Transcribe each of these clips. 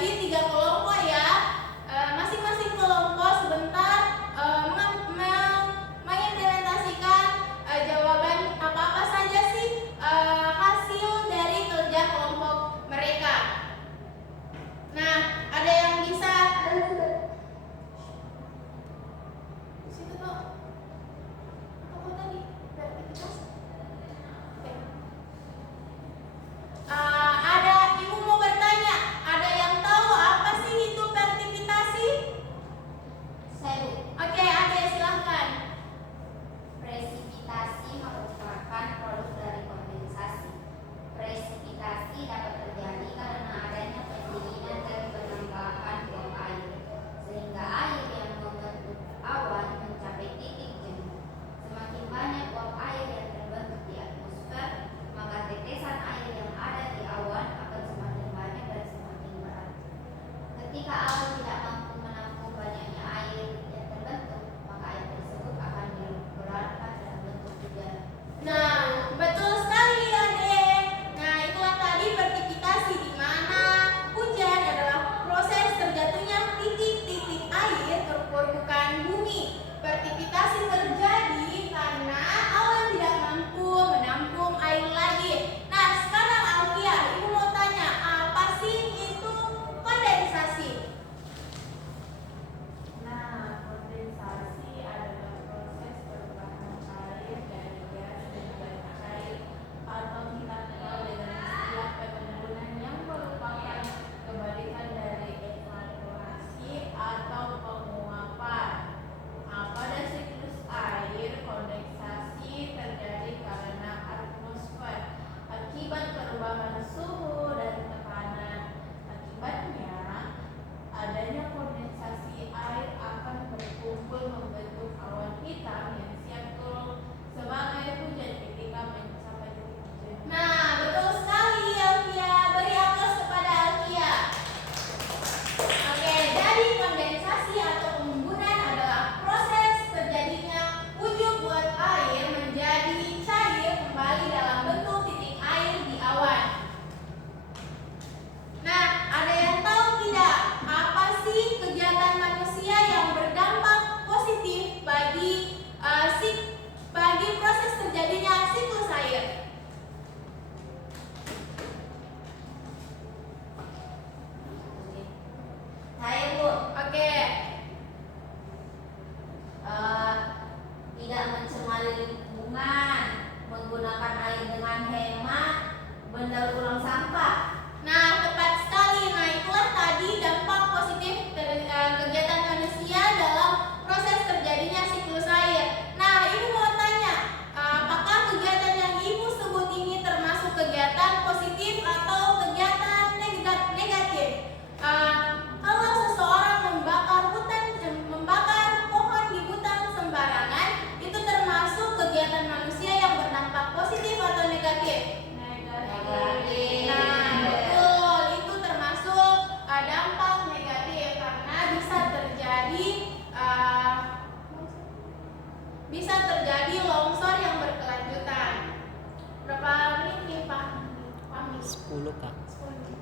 terbagi 3 kelompok ya. Masing-masing kelompok sebentar mengimplementasikan jawaban apa-apa saja sih hasil dari kerja kelompok mereka. Nah, ada yang bisa situ tuh apa tadi? Beraktivitas. Ada ibu mau bertanya, ada yang tahu apa sih itu vertifikasi? Saya Bu. Oke, Ade silahkan. Presipitasi merupakan produk dari kondensasi. Presipitasi dapat terjadi karena adanya pendinginan dan penambahan uap air, sehingga air yang membentuk awan mencapai titik jenuh. Semakin banyak uap air yang terbentuk di atmosfer, maka tetesan air yang ada di awan akan semakin banyak dan semakin berat. Ketika awan tidak mampu menampung banyaknya air yang terbentuk, maka air tersebut akan digelarkan dalam bentuk hujan. Nah, betul sekali Ade. Nah, itulah tadi vertifikasi, di mana hujan adalah proses terjatuhnya titik-titik air ke permukaan bumi. Vertifikasi terjadi karena awan tidak mampu menampung air lagi. Nah, sekarang Alfia, ibu mau tanya, apa sih itu kondensasi? Nah, kondensasi adalah proses perubahan air dari gas menjadi cair atau kita kenal dengan istilah penimbunan, yang merupakan kebalikan dari evaporasi atau penguapan. Nah, pada siklus air, kondensasi terjadi karena atmosfer akibat perubahan suhu dan tekanan. Akibatnya, adanya kondensasi, air akan berkumpul membentuk awan hitam yang siap turun sebagai hujan ketika mencapai titik jenuh. Nah, betul sekali Alfia. Beri aplaus kepada Alfia. Oke, jadi kondensasi atau pengumbunan adalah proses terjadinya ujuk buat air menjadi cair kembali dalam bentuk titik air di awan. Nah, ada yang tahu tidak apa sih kegiatan manusia yang berdampak positif bagi proses terjadinya siklus air? Saya Bu, Oke. tidak mencemari lingkungan, menggunakan air dengan hemat, mendaur ulang sampah. Nah, tepat sekali. Nah, itulah tadi dampak positif kegiatan manusia dalam proses terjadinya siklus air. Nah, ibu mau tanya, apakah kegiatan yang ibu sebut ini termasuk kegiatan positif atau kegiatan negatif? Kalau seseorang membakar pohon di hutan sembarangan, itu termasuk kegiatan manusia yang berdampak positif atau negatif? Negatif. Nah, betul, itu termasuk dampak negatif karena bisa terjadi longsor yang berkelanjutan. Berapa menit nih Pak? 10 Kak. 10 menit.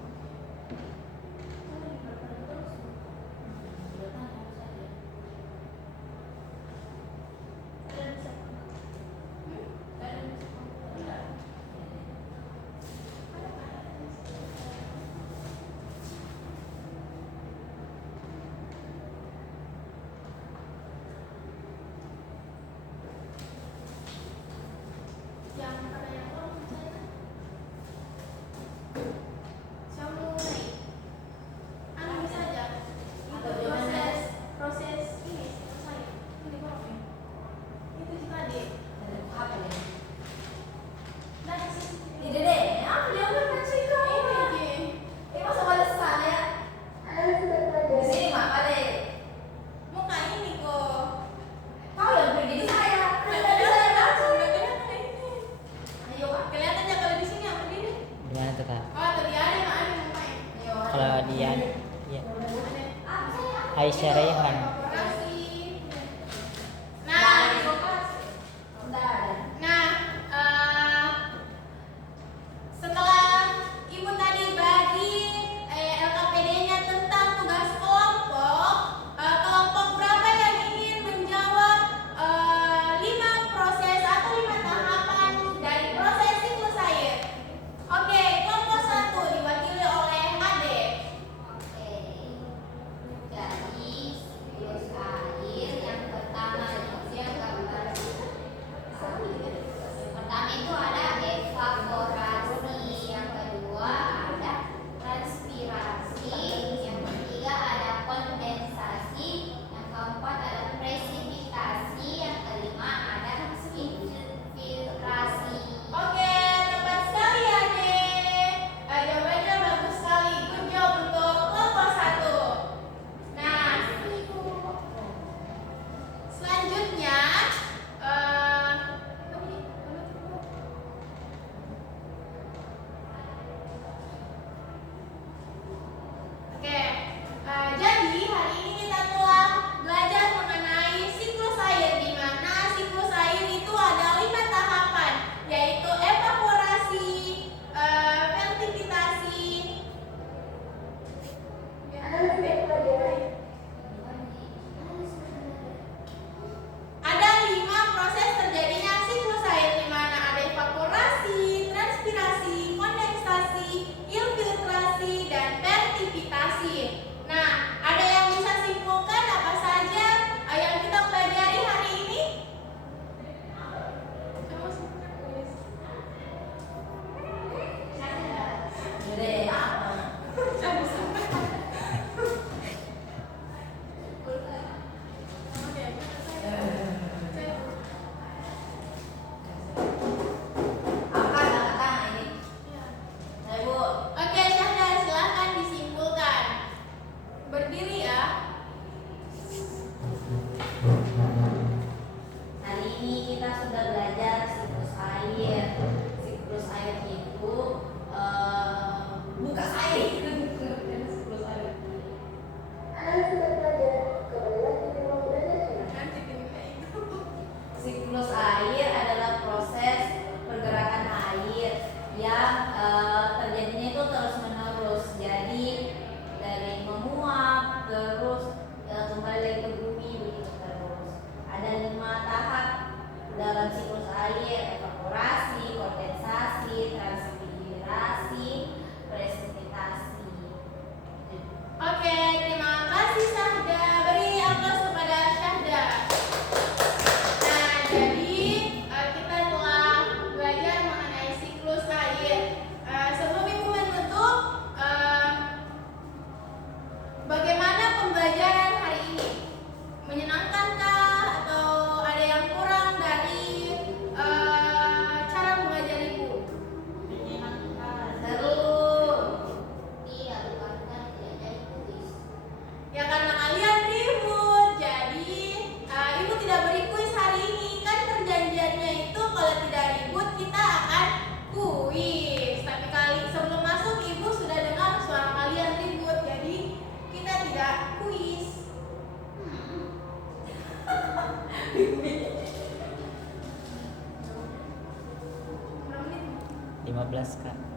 Aisyah Rayhan. Setelah Ibu tadi bagi LKPD-nya 15 Kak.